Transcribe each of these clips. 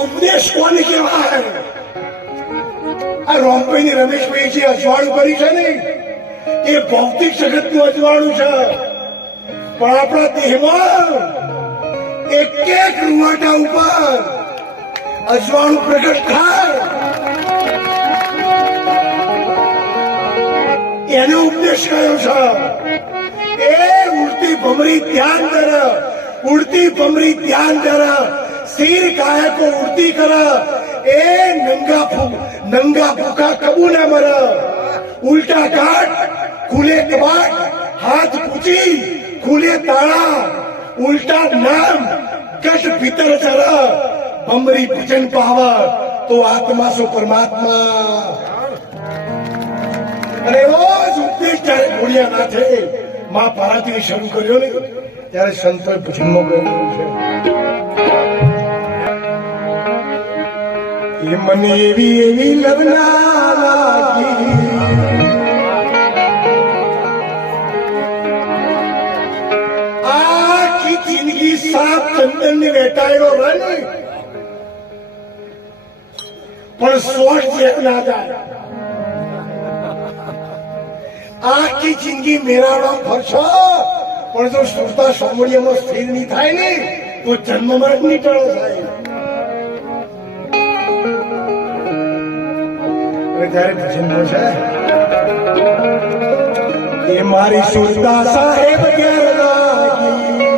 ઉપદેશ કોને કહેવાય? આ રોમભાઈ ની રમેશભાઈ જે અજવાળું કર્યું છે ને એ ભૌતિક જગત નું અજવાળું છે, પણ આપણા દેહમાં એક એક રૂવાટા ઉપર અજવાળું પ્રગટ થાય એને ઉપદેશ કયો છે. એ ઉડતી ભમરી ધ્યાન ધર, ઉડતી ભમરી ધ્યાન ધર, સ્થિર કાયકો ઉડતી કર, એ નંગા ભૂખા કબૂ ના મર, ઉલટા કાટ ખુલે કબાટ, હાથ પૂછી ખુલે તાળા, ઉલટા નામ કટ ભીતર ચર, ભમરી ભજન પાવા તો આત્મા સો પરમાત્મા. અને રોજ ઉપદેશ જયારે ઘોડિયા નાથે મા પાર્વતી શરૂ કર્યો ને ત્યારે સંતોએ ભજનમાં ગયેલું છે. એ મને એવી એવી લગ્ના લાગી, આખી જિંદગી સાપ ચંદન ને વેટાયેલો રન પણ સોટ જેમ ના જાય. આખી જિંદગી મેરાવડા ફરશો પણ જો સુરતા સોમડિયામાં સ્થિર નહીં થાય ને તો જન્મ મરણ નહીં ટળો થાય. ત્યારે ભજન છે એ મારી સુરતા સાહેબ ઘેર લાગી,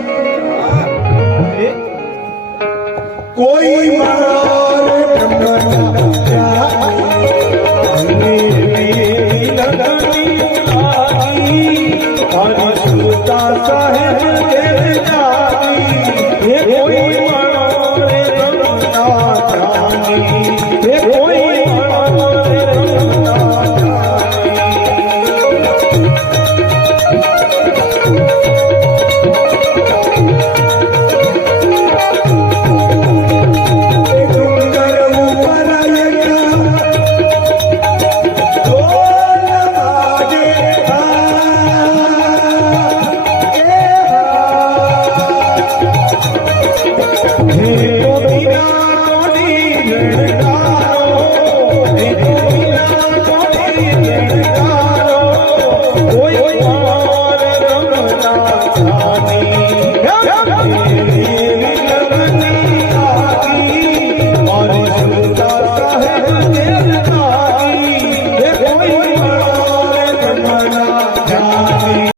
કોઈ મારા